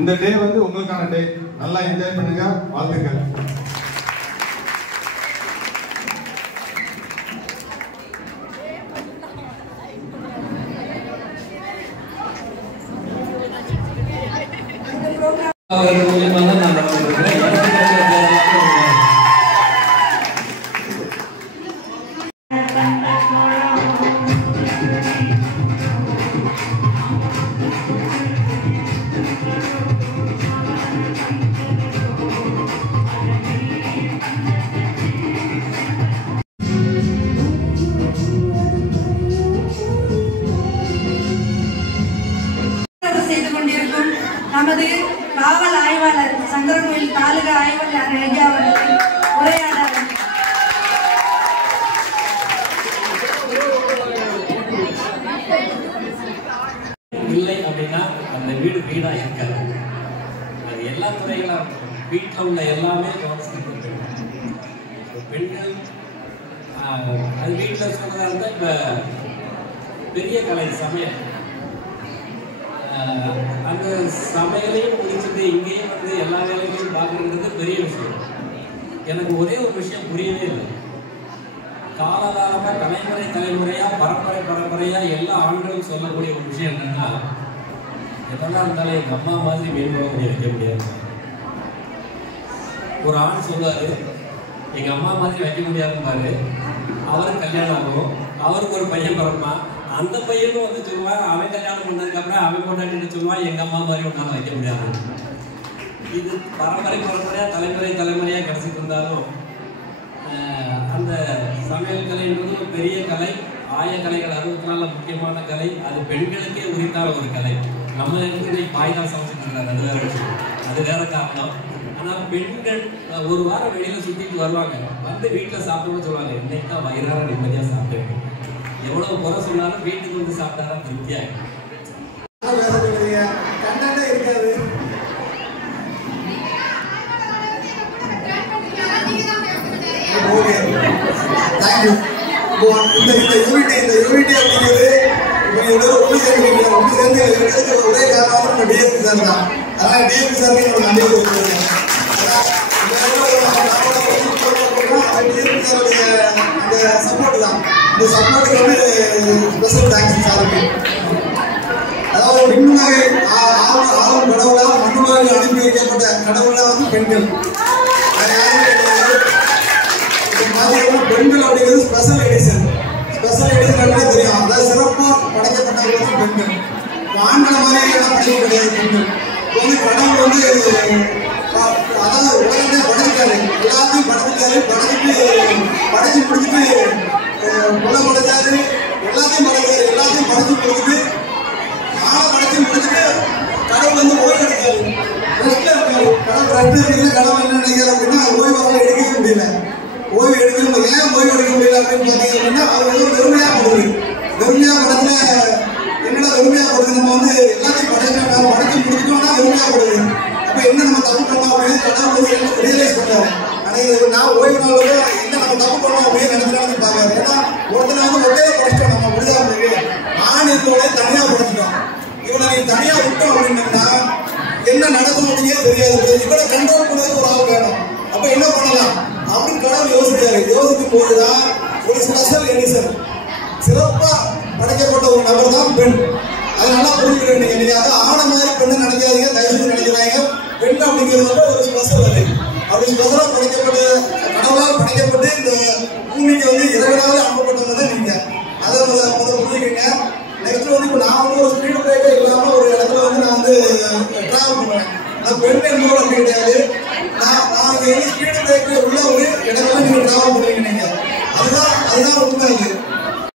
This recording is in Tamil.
இந்த டே வந்து உங்களுக்கான டே. நல்லா என்ஜாய் பண்ணுங்க. வாழ்த்துக்கள். நமது காவல் ஆய்வாளர் சங்கரன்கோயில் தாலுகா ஆய்வாளர் ஐயா அவர்கள் உரையாடல். இல்லை அப்படின்னா அந்த வீடு வீடா இருக்காது. அது எல்லா துறைகளும் வீட்டில் உள்ள எல்லாமே கவனிச்சுட்டு பெண்கள் அது வீட்டில் சொல்றதா இருந்தால் இப்போ பெரிய கலை சமையல், அந்த சமையலையும் முடிச்சுட்டு இங்கேயும் வந்து எல்லா வேலைகளையும் பார்க்கறது பெரிய விஷயம். எனக்கு ஒரே ஒரு விஷயம் புரியவே இல்லை. காலகாலமாக தலைமுறையாக பரம்பரையாக எல்லா ஆண்களும் சொல்லக்கூடிய ஒரு விஷயம் என்னன்னா, எதனா இருந்தாலும் எங்கள் அம்மா மாதிரி மீன் வைக்க முடியாது. ஒரு ஆண் சொல்லுவார், எங்கள் அம்மா மாதிரி வைக்க முடியாதுன்னு பாரு. அவருக்கு கல்யாணம் ஆகும், அவருக்கு ஒரு பையன் பிறப்பான். அந்த பையனும் வந்து சொல்லுவான், அவன் கல்யாணம் பண்ணதுக்கு அப்புறம் அவன் கொண்டாடிட்டு சொல்லுவான், எங்க அம்மா மாதிரி ஒன்றால வைக்க முடியாது. இது பரம்பரையாக தலைமுறையாக கிடைச்சிட்டு இருந்தாலும் அந்த சமையல் கலைன்றது ஒரு பெரிய கலை. ஆயக்கலைகள் 64 முக்கியமான கலை. அது பெண்களுக்கே உரித்தான ஒரு கலை. நம்ம இருந்து பாய் தான் சமைச்சிட்டு இருக்காங்க, அது வேற விஷயம், அது வேற காரணம். ஆனால் பெண்கள் ஒரு வாரம் வெளியில சுத்திட்டு வருவாங்க, வந்து வீட்டில் சாப்பிடணும்னு சொல்லுவாங்க, இன்னைக்கு தான் வயிறார நிம்மதியாக சாப்பிட்டேன். எவ்வளவு குறை சொன்னாலும் வீட்டுக்கு வந்து சாப்பிட்டாதான் திருப்தியா இருக்கும். ஒரே காரணம் டிஎஸ்பி சார் தான். அதனால டிஎஸ்பி சாருக்கு நம்ம நன்றி கொடுக்குறோம். அந்த சப்போர்ட் தான், இந்த சப்போர்ட்டுக்கு வந்து ஸ்பெஷல் தேங்க்ஸ் சாருக்கு. அதாவது பெண்ணுனாக ஆளும் கடவுளா மண்ணுனாக அனுப்பி வைக்கப்பட்ட கடவுளா வந்து பெண்கள். பெண்கள் அப்படிங்கிறது ஸ்பெஷல் எடிஷன் தெரியும். அதாவது சிறப்பாக படைக்கப்பட்டவர்கள் பெண்கள். ஆண்களை மாதிரி எல்லாம் படைக்க கிடையாது பெண்கள். வந்து கடவுள் வந்து அதாவது உலகத்தை படைச்சிட்டாரு, எல்லாத்தையும் படைச்சிட்டாரு. படைச்சு முடிச்சுட்டு உள்ள படைச்சாரு, எல்லாத்தையும் படைச்சு முடிச்சுட்டு ஆளை படைச்சு முடிச்சுட்டு கடவுள் வந்து ஓய்வு எடுத்தாரு, ரெஸ்ட்ல இருக்காரு. கடவுள் ரெஸ்ட் கடவுள் என்ன நினைக்கிறார் அப்படின்னா, ஓய்வு எடுக்கவே முடியல. ஓய்வு எடுக்க ஏன் ஓய்வு எடுக்க முடியல அப்படின்னு பார்த்தீங்க அப்படின்னா, அவர் வந்து வெறுமையா படுது. வெறுமையா படத்துல என்னடா வெறுமையா படுது, நம்ம வந்து எல்லாத்தையும் படைச்சு முடிச்சிட்டோம்னா வெறுமையா படுது. அப்ப என்ன நம்ம தப்பு பண்ணோம் அப்படின்னு கடவுள் வந்து ரியலைஸ் பண்ணாரு. ஆனால் நான் ஓய்வு நாள் என்ன நம்ம தப்பு பண்ணோம் அப்படின்னு நினைச்சு பார்க்காரு. ஏன்னா ஒருத்தனை வந்து ஒரே படைச்சிட்டோம், நம்ம அப்படிதான் இருக்கு. ஆண் இருக்கோட தனியா படைச்சிட்டோம். இவனை நீ தனியா விட்டோம் அப்படின்னா என்ன நடக்கும் அப்படிங்கிறது தெரியாது. இவனை கண்ட்ரோல் பண்ணுறதுக்கு ஒரு ஆள் வேணும். அப்ப என்ன பண்ணலாம் அப்படின்னு கடவுள் யோசிச்சாரு. யோசிக்கும் போதுதான் ஒரு ஸ்பெஷல் எடிஷன், சிறப்பா படைக்கப்பட்ட ஒரு நபர் தான் பெண். அது நல்லா புரிஞ்சுக்கிறீங்க. நீங்க அதை ஆன மாதிரி பெண்ணு நினைக்காதீங்க, தயவுசெய்து நினைக்கிறாங்க. பெண் அப்படிங்கிறது வந்து ஒரு ஸ்பெஷல். அது அப்படி ஸ்பெஷலா படைக்கப்பட்டு கடவுளால் படைக்கப்பட்டு இந்த பூமிக்கு வந்து இறைவனால அனுப்பப்பட்டது நீங்க. அதை புரிஞ்சுக்கீங்க. நெக்ஸ்ட் வந்து இப்போ நான் வந்து ஒரு ஸ்பீடு பிரேக்கர் இல்லாம ஒரு இடத்துல வந்து நான் வந்து டிராவல் பண்ணுவேன். நான் பெண் என்பது அப்படி கிடையாது. நான் ஸ்பீடு பிரேக்கர் உள்ள ஒரு இடத்துல நீங்க டிராவல் பண்ணுவீங்க. நீங்க அதுதான் உண்மை.